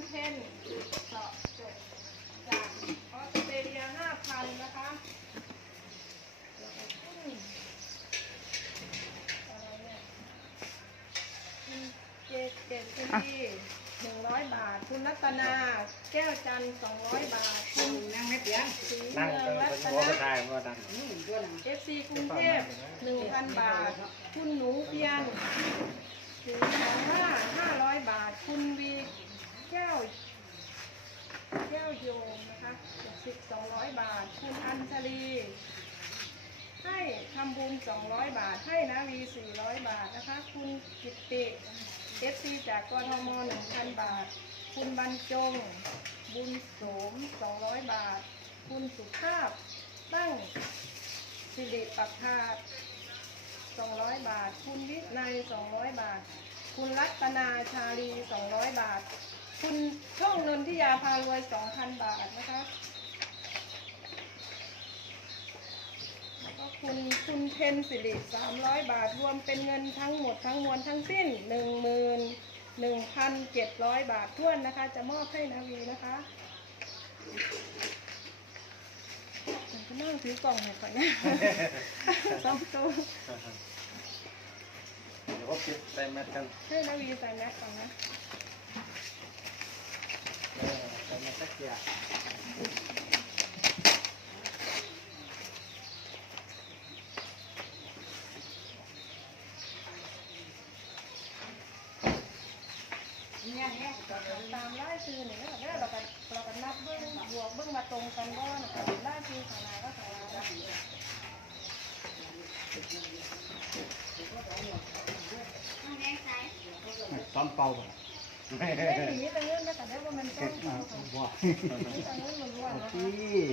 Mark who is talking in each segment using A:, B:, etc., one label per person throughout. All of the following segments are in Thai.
A: เทนเจาะจบจากออสเตรเลีย 5,000 นะคะแล้วก็คุณอะไรเนี่ยคุณเกตคุณดี100 บาทคุณรัตนาแก้วจันทร์200 บาทคุณ
B: นั่งไม่เปลี่ยน
A: สี
C: นั่ง
A: เมื
C: เป็
A: อน งรั
C: คน
A: ต
C: หัวกระ
A: นะ
C: ชายหัวดัง
A: FC กรุงเทพ 1,000 บาทคุณหนูเพียง025 500 บาทคุณวีแก้วโยมนะคะ200 บาทคุณอัญชลีให้ทำบุญ200 บาทให้นะวี400 บาทนะคะคุณกิตติFC จากกทม 1,000 บาทคุณบรรจงบุญโสม200 บาทคุณสุภาพตั้งสิริปักภา200 บาทคุณวินัย200 บาทคุณรัตนาชาลี200 บาทคุณช่องนนทิยาพารวย 2,000 บาทนะคะแล้วก็คุณเทนสิริ300 บาทรวมเป็นเงินทั้งหมดทั้งมวลทั้งสิ้น 11,700 บาทท้วนนะคะจะมอบให้นาวีนะคะจะนั่งถือกล่องหน่อยก่อนนะต้องตู้
C: เดี๋ยวก็ปิดใส่แมสกัน
A: ให้นาวีใส่แมสก่อนนะ
C: ใส่แมสสักอย่าง
A: ตามไล่ชื่อเนี่ยเราก็นับเบื้องบวกเบื้องมาตรงกันบ้างนะคะไล่ชื่อขนาดก็ขนาดนะ
B: ซ้อมเป่าบ่
A: ไม่หนีแต่เงินนะคะเดี๋ยวว่ามันต้อง
B: บ่
A: แต่เงินล้วนๆนะคะ
B: ที่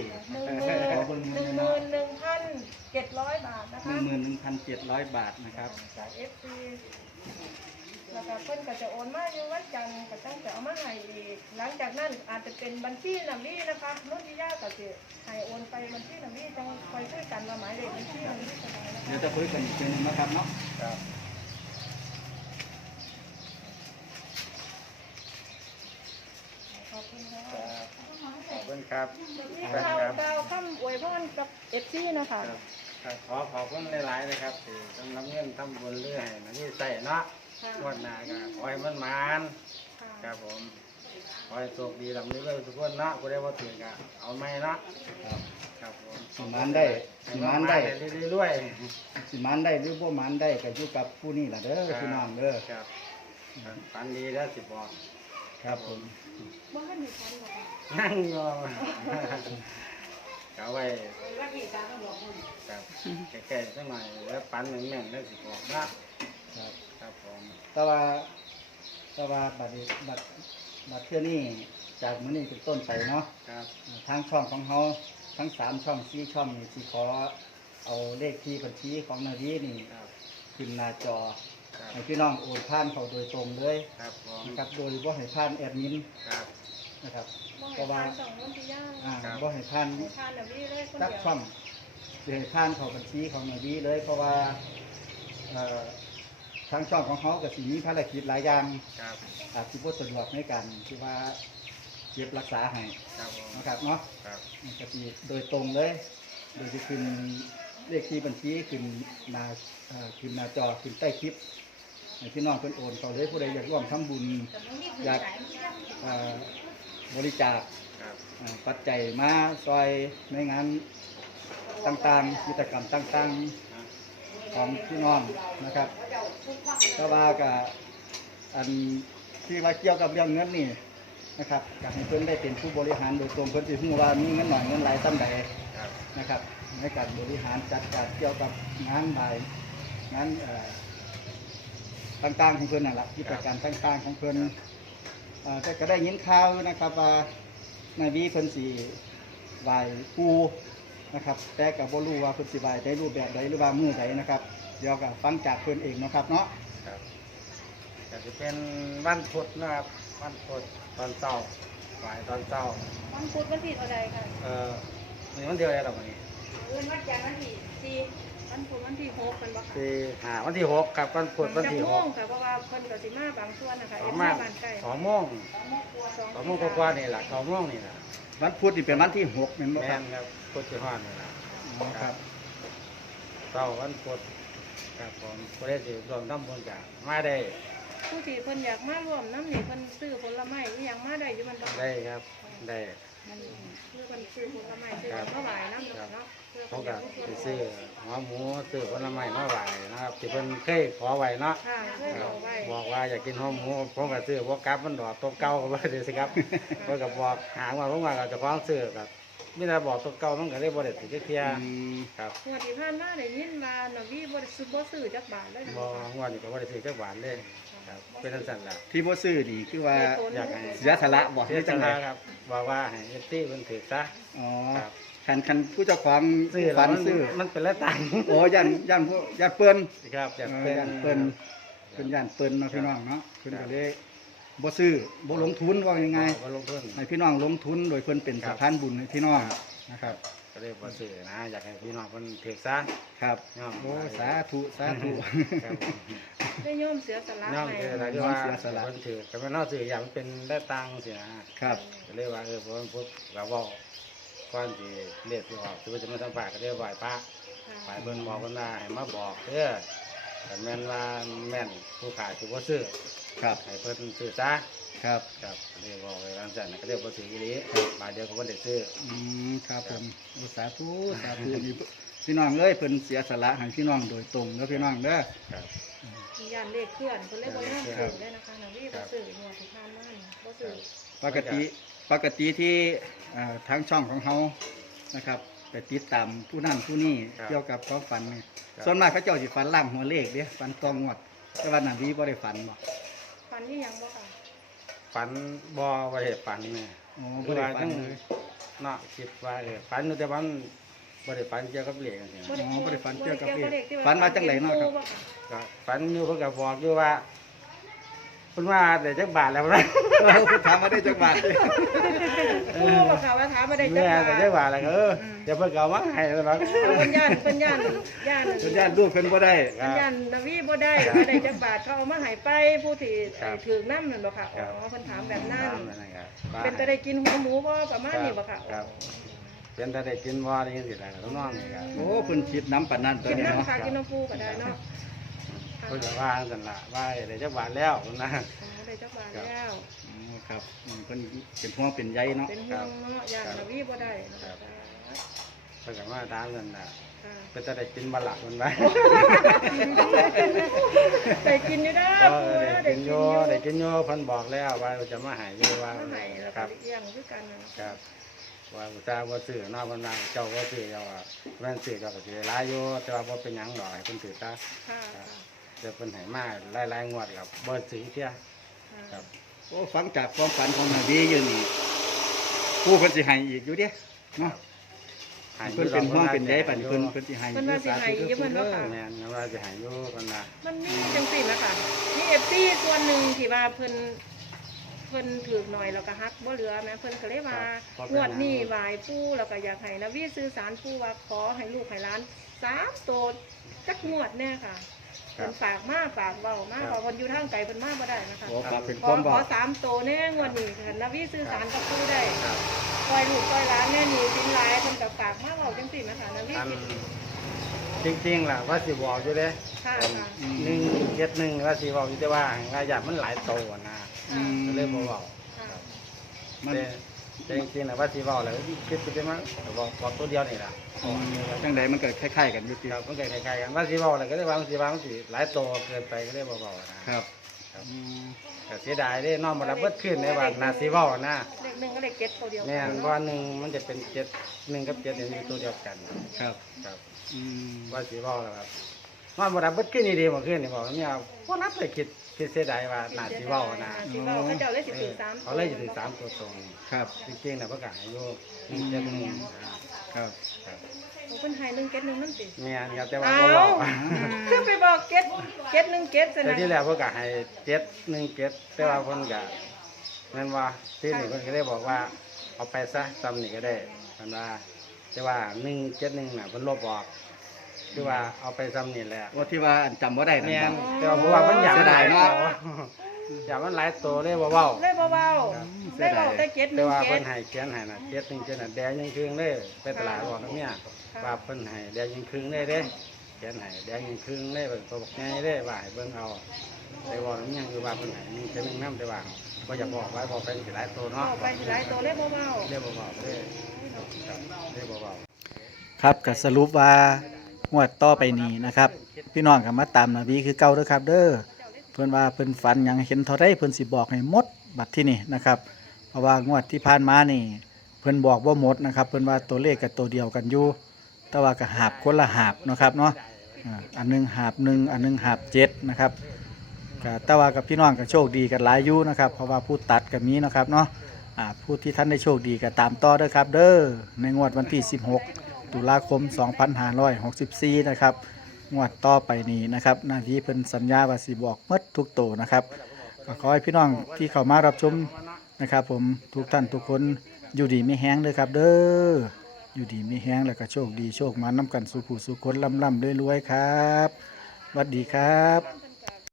A: 11,700 บาทนะคะ
B: 11,700 บาทนะครับ
A: จาก FC แล้วก็เพิ่นก็จะโอนมาอยู่วันจันทร์ก็ต้องจะเอามาให้อีกหลังจากนั้นอาจจะเป็นบัญชีนำวีนะคะนุ่นที่ยากก็จะให้โอนไปบัญชีนำวีจังคอยช่วยกันมาหมายเลขบัญชีนำวีก็ได้นะ
B: เดี๋ยว
A: คะ
B: จะคุยกันอีกทีนึงนะครับเนาะ
C: ครับ
A: ขอบคุณค่ะ
C: ขอบคุณครับ
A: นี่ดาวคำอวยพรกับเอฟซีนะคะ
C: ครับขอบคุณหลายๆนะครับที่กำลังเงินทำบุญเรื่อยนะนี่ใส่เนาะงวดหน้าก็ขอให้มันมานครับผมขอให้โชคดีลำนี้เลยทุกคนเนาะกูได้ว่าถึงก็เอาไม่เนาะครับผม
B: สิมันได้สิมันได้
C: เรื่อย
B: สิมันได้หรือบ่มันได้ก็อยู่กับผู้นี้ล่ะเด้อพี่น้องเด้อ
C: ๆครับฝันดีแล้วสิบอก
B: ครับผม
A: บ้านอยู่ชั้นหรอคะ
C: นั่งยอเอาไว้
A: ว่าพี่ตาต้องบอกคุณ
C: ครับแก่ๆสักหน่อยแล้วปันหนึ่งแม่งแล้วสิบอกนะครับ ครับผม
B: แต่ว่าบัดนี้บัดเทื่อนี้จากมื้อนี้เป็นต้นไปเนาะ
C: ครับ
B: ทางช่องของเขาทั้ง3ช่อง4ช่องนี่สิขอเอาเลขที่บัญชีของนาวีนี่
C: ครับ
B: ขึ้นหน้าจอ
C: ครับ
B: ให้พี่น้องโอนผ่านเขาโดยตรงเลย
C: ครับผม
B: นะครับโดยบ่ให้ผ่านแอดมิน
C: ครับ
B: นะครับ
A: บ่
B: เพ
A: ให้
B: ราะว่า
A: ทานสองน้ำที่ย่าง
B: บ่ให้ผ่าน
A: ให้ทานแบบนี้เลยคน
B: จัก
A: เดียว
B: ช่องสิให้ผ่านเขาบัญชีของนาวีเลย เพราะว่าเอ่อทางช่องของเขาก็สิมีภารกิจหลายอย่าง
C: ครับ
B: อาจสิบ่สะดวกในการที่ว่าเก็บรักษาให้
C: ครับผม
B: นะครับเนาะ
C: ครับ
B: มันก็สิโดยตรงเลย โดยที่ขึ้นเลขที่บัญชีขึ้นหน้าขึ้นหน้าจอขึ้นใต้คลิปให้พี่น้องเพิ่นโอนเขาเลยผู้ใดอยากร่วมทำบุญอยากบริจาค
C: ครับ
B: ปัจจัยมาซอยในงานต่างๆกิจกรรมต่างๆของพี่น้องนะครับก็ว่ากับอันที่ว่าเกี่ยวกับเรื่องเงินนี่นะครับอยากให้เพิ่นได้เป็นผู้บริหารโดยตรงเพิ่นสิฮู้ว่ามีเงินหน่อยเงินหลายซ้ำใด
C: ครับ
B: นะครับในการบริหารจัดการเกี่ยวกับงานบ่ายงานต่างๆของเพิ่นนั่นแหละกิจการต่างๆของเพิ่นแต่ก็ได้ยินข่าวอยู่นะครับว่านายวีเพิ่นสิไหว้ปู่นะครับ แต่ก็บ่รู้ว่าเพิ่นสิไหว้ในรูปแบบใดหรือว่ามื้อใดนะครับ เดี๋ยวก็ฟังจากเพิ่นเองเนาะครับเนาะ
C: ครับก็จะเป็นวันพุธนะครับวันพุธตอนเช้าบ่ายตอนเช้า
A: วันพุธวันที่เท่าใดค่ะ
C: นี่วันเดียวเลยหรอวันนี้
A: วันจันทร์วันที่4วันวันพุธวันที่6เป็นบ่ค่ะ
C: ที่วันที่6ครับวันพุธวันที่
A: จัก
C: 6
A: โมงค่ะเพราะว่าเพิ่นก็สิมาบางส่วนนะคะเอ็
C: ประ
A: ม
C: มาณ
A: บ้านใกล้
C: 2 โมง 2 โมงกว่าๆนี่แหละ2 โมงนี่แหละ
B: วันพุธนี่เป็นวันที่6แม่นบ่
C: แม่
B: ครับ
C: นครับพุธที่ห้านี่แหละ
B: อ๋อครับ
C: เสาร์วันพุธครับผมก็ได้สิรวมทำบุญกับมาได้
A: ผู้ที่เพิ่นอยากมาร่วมน้ำนี่เพิ่นซื้อผลไม้อีหยังมาได้อยู่มันบ่
C: ได้ครับได้
A: คือเพิ่นซื้อผลไม้ซื้อของมาไหว้น้ำเนาะเพื่อ
C: เขา
A: เพิ่นอ
C: ก็
A: ยาก
C: ไปซื้อหัวหมูซื้อผลไม้มาไหวนะครับที่เพิ่นเคยขอไหวเนาะ
A: ค่ะเคยเอาไว้
C: บอกว่าอยากกินหัวหมูผมก็ซื้อพวกกลับมันดอกตัวเก่าก็บ่ได้สิครับเพิ่นก็บอกหางว่าผมว่าเจะฟ้าของซื้อครับมีแต่บอกตัวเก่ามันก็เลยบ่ได้สิจักเที่ย
B: อืม
C: ครับ
A: งวดที่ผ่านมาได้ยินว่าน่ะวีบ่ซื้อจักบาทเลยนะ
C: บ่งวดนี้ก็บ่ได้ซื้อจักบาทเลยครับเป็นจังซั่นล่ะ
B: ที่บ่ซื้อนี่คือว่า
C: อยากให้
B: เสียสละบ่
C: เสีย
B: หรือ
C: จั
B: จั
C: ง
B: ง
C: ได
B: ได
C: ครับบอกว่าให้ FC เพิ่นถือซะ
B: อ๋อ
C: ครับ
B: คันผู้เจ้าของ
C: ซื้อ
B: ฝั
C: แล้ว
B: นซื้อ
C: มันเป็นละตังค์
B: โอ้ย่านผู้ย่านเปิ้น
C: ครับอยาก
B: ย่านเปิ้นเพิ่นย่านเปิ้นเนาะพี่น้องเนาะเพิ่นก็เลยบ่ซื้อบ่ลงทุนว่ายังไง
C: บ่ลงทุน
B: ให้พี่น้องลงทุนโดยเพิ่นเป็น
C: ครั
B: สะ
C: บ
B: พานบุญให้พี่น้องนะครับ
C: ก็เลยบ่ซื้อนะอยากให้พี่น้องเพิ่นถือซะ
B: ครับ
C: ยอม
B: โอ้สาธุสาธุ
C: ครับผม
A: ได้โยมเสียสละ
C: น้อง
A: ให้
C: คืออะไรที่ว่าเพิ่นถือก็แม่นเนาะซื้ออย่างมันเป็นได้ตังค์สินะครับ ก็เลยว่าผมปุ๊บก็เว้าก่อนสิเรียกสิออกสิว่าจะมาสัมภาษณ์ก็เลยไหว้พระไหว้เพิ่นบอกเพิ่นว่าให้มาบอกเด้อแต่แม่นว่าแม่นผู้ขายสิบ่ซื้อ
B: ครับ
C: ให้เพิ่นซื้อซะ
B: ครับ
C: ครับก็เลยบอกไว้ว่าซั่นน่ะก็เลยบ่ซื้ออีหลีบาทเดียวก็บ่ได้ซื้อ
B: อืมครับผมโอ้สาธุสาธุนี่พี่น้องเอ้ยเพิ่นเสียสละให้พี่น้องโดยตรงเด้อพี่น้องเด้อ
C: ครับ
A: ย่านเลขเคลื่อนเพิ่นเลยบ่ยอมซื้อได้นะคะน่ะวีบ่ซื้องวดที่ผ่านมานี่บ่ซื้อ
B: ปกติที่ทางช่องของเขานะครับไปติดตามผู้นั่นผู้นี่เกี่ยวกับความฝันนี่ส่วนมากเขาเจ้าสิฝันล่างหัวเลขเด้ฝันตองงวดแต่ว่านาวีบ่ได้ฝันบ่
A: ฟันนี่ยังบ่ค่ะ
C: ฝันบ่ว่าเหตุฝันแม่
B: อ๋อบ่ได้ฝันเลย
C: เนาะคิดว่าฝันอยู่แต่ว่ามันบ่ได้ฝันเกี่ยวกับเลขจังซี่
B: อ๋อบ่ได้ฝันเกี่ยวกับเลข
A: ที่
B: ฝันว่าจังไดเนาะครับ
C: ก็ฝันอยู่เพิ่นก็บอกอยู่ว่าเพิ่นว่าได้จักบาทแล้วบ่นะ
B: คุณถามมาได้จักบาทดิ
A: ปูบ่ค่ะว่าถามมาได้จั
C: แม่
A: ก
C: ได้
A: บาท
C: จักบาทแล้วก็เดี๋ยวเพิ่นก็เอามาให้แล้วเนาะ
A: เพิ่นย่านย่านย่าน
B: สัญญาณรูปเพิ่นบ่ได้
C: ครั
A: ย่า
C: บ
A: นนาวีบ่ได้บ่ได้จักบาทเขาเอามาให้ไปผู้ที่
C: ครับ
A: ถือน้ำนั่นบ่ค่ะ
C: ค
A: อ๋
C: รับ
A: อเพิ่นถามแบบนั้น
C: ตามนั้นครับ
A: เป็นตะได้กินหัวหมูบ่ประมาณนี้บ่ค่ะ
C: ครับ เป็นแต่ได้กินบ่ได้จังซี่ล่ะก็ต้องนอนนี่ครับ
B: โอ้เพิ่นคิดน้ำปานนั้นตัว
A: กิน
B: นี้
A: น้ำ
B: เนาะ
A: ค่ะกินน้ำปูก็ได้เนาะ
C: เพิ่นก็ว่าจังซั่นล่ะว่าได้จักบาทแล้วนะ
A: อ๋อได้จักบาทแล้ว
B: อ๋อครับเพิ่นเป็นห่วงเป็นใยเนาะ
A: เป็นห่วงเนาะย่านนาวีบ่ได้นะ
C: ครั
A: คะ
C: บ เพิ่นก็มาถามจังซั่นล่ะ
A: ค่ะ
C: เป็นแต่ได้กินบ่หลักมันไว้
A: ได้กินอยู่เด้อ
C: ก็
A: ปู
C: ได้
A: เด้อ
C: กินอยู่ได้กินอยู่เพิ่นบอกแล้วว่าจะมาให้อยู่ว่า
A: มาให้แล้ว
C: ค
A: ก็
C: รับ
A: เลี้ยงคือกันนะเนาะ
C: ครับว่าอุตส่าห์บ่ซื้อเนาะเพิ่นว่าเจ้าบ่ซื้อเจ้าว่าแม่นซื้อเจ้าก็สิได้หลายอยู่แต่ว่าบ่เป็นหยังดอกให้เพิ่นซื้อซะ
A: ค่ะค่ะ
C: เดี๋ยวเพิ่นให้มาหลายๆงวดครับบ่ซื้อเที่ยค
A: ค่ะ
C: รับ
B: โอ้ฟังจากความฝันของนาวีอยู่นี่ผู้เพิ่นสิให้อีกอยู่เด้เนาะเพิ่นเป็นห่วงเป็นใยปานนี้เพิ่นสิให้อยู่
A: เพิ่นว่าสิให้อยู่เพิ่นว่าค่ะ
C: แม่นว่าสิให้อยู่เพิ่นว่า
A: มันมีจังซี่นะคะมี FC ส่วนหนึ่งที่ว่าเพิ่นถือหน่อยแล้วก็ฮักบ่เหลือแม่เพิ่นก็เลยว่างวดนี้ไหว้ปู่แล้วก็อยากให้นาวีสื่อสารปู่ว่าขอให้ลูกให้หลาน3โตจักงวดแน่ค่ะ
C: ครั
A: เพิ่
C: บ
A: นฝากมาฝากเว้ามาเพราะเพิ่นอยู่ทางไกลเพิ่นมาบ่ได้นะคะ
B: โอ้ครับเป็น
A: ข
B: ค
A: อ
B: วามบ
A: ข
B: อ
A: อก 3โตแน่งวดนี้ค่ะนาวีสื่อสารกับปู่ได้
C: ครับ
A: ปล่อยลูกปล่อยหลานแน่นี่สินหลายเพิ่นก็ฝากมาเว้าจังซี่นะคะนาวี
C: อัน
A: คิด
C: จริงๆล่ะว่าสิบอกอยู่เด้
A: ค่ะค่ะ
C: 171ว่าสิบอกอยู่แต่ว่าระยะมันหลายโตอะนะ
B: อืม
C: ก็เลยบ่บอก
A: ค่ะ
B: มัน
C: แต่จริงๆนะว่าสีบอกเลยคิดไปมั้งบอกตัวเดียวนี่แหละ
B: จังใดมันเกิดคล้ายๆกันอยู่ติ
C: ครับมันเกิดคล้ายๆกันว่าสีบอกเลยก็ได้วางสีวางสีหลายตัวเกินไปก็ได้บอกนะครับ
B: อืม
C: แต่เสียดายได้นอนมารับเบิดขึ้นในวันนาสีบอกนะ
A: เลขหนึ่งก็เลขเจ็ดตัวเดียว
C: แม่นเพราะว่าหนึ่งมันจะเป็น1 กับ 7เนี่ยมีตัวเดียวกัน
B: ครับ
C: ครับ
B: อืม
C: ว่าสีบอกแล้วครับนอนมารับเบิดขึ้นนี่ดีกว่าขึ้นนี่บอกเนี่ยพวกนับเลยคิดเสียดายว่านาสีบอกนะ
A: สีบอกเขาเจ้าเลขสิบ
C: เอ
A: สี่
C: อ
A: สาม
C: เขาเลยจะถึง3 ตัวตรง
B: ครับ
C: จริงๆนะประกาศอายุ171
B: ครับ
C: ครับ
A: ผมเป็นไทยหนึ่งเจ็ดหนึ่งนั่นสิ
C: แม่นครับแต่ว่า
A: เอา
C: บ่บอก
A: คือไปบอกเจ็ดหนึ่งเจ็ดสิ
C: แต่
A: นะ
C: ที่แรกเพิ่นก็ให้717แต่ว่าเพิ่นก็แม่นว่าที่นี่เพิ่นก็ได้บอกว่าเอาไปซะซ้ำนี่ก็ได้เพิ่นว่าแต่ว่า171น่ะเพิ่นลบออกคือว่าเอาไปซ้ำนี่แหละ
B: ว่าที่ว่าอันจำว่าได้นั่น
C: แม่น
B: บ่
C: แต่ว่าเพราะว่ามันอยาก
B: เสียดายเนาะ
C: อยากมันหลายตัวเลยบ่เว้า
A: เล่เบา
C: ครับ
A: ๆเล่เบาได้เจ็ดห
C: แต่
A: นึ่ง
C: ว่า
A: เจ็
C: เพิ่
A: ด
C: นให้เขียนให้น่ะ7 1 7น่ะแดงยังครึ่งเลยไปตลาดบอกกับเมียว่าเพิ่นให้แดงยังครึ่งเลยเด้เขียนให้แดงยังครึ่งเลยเพิ่นตัวบักใหญ่เด้ว่าให้เบิ่งเอาแต่ว่ามันยังคือว่าเพิ่นให้มีแต่หนึงนำแต่ว่าบ่อยากบอกไว้บอกไปสิหลายตัว
A: เอา
C: เนาะ
A: ไปสิหลายตัวเล่เบา
C: เรียกบ่เว้าเด้ครับเรียกบ่เว้า
B: ครับก็สรุปว่างวดต่อไปนี้นะครับ พี่น้องก็มาตามนาวีคือเก่าเด้อครับ เด้อเพิ่นว่าเพิ่นฝันหยังเห็นเท่าใดเพิ่นสิบอกให้หมดบัดที่นี่นะครับ เพราะว่างวดที่ผ่านมานี่ เพิ่นบอกว่าหมดนะครับ เพิ่นว่าตัวเลขกับตัวเดียวกันอยู่แต่ว่าก็หาบคนละหาบเนาะครับเนาะอันหนึงหาบหนึ่งอันหนึงหาบเจ็ดนะครับก็แต่ว่ากับพี่น้องก็โชคดีกันหลายอยู่นะครับ เพราะว่าผู้ตัดก็มีเนาะครับเนาะผู้ที่ท่านได้โชคดีก็ตามต่อเด้อครับ เด้อในงวดวันที่16 ตุลาคม 2564 นะครับ งวดต่อไปนี้นะครับหน้าที่เพิ่นสัญญาว่าสิบอกหมดทุกโตวนะครับก็ขอให้พี่น้องที่เข้ามารับชมนะครับ ผมทุกท่านทุกคนอยู่ดีไม่แห้งเลยครับ เด้ออยู่ดีไม่แห้งแล้วก็โชคดีโชคมาน้ำกันสุขผู้สุขคนร่ำรวยๆครับสวัสดีครับ
A: ๆ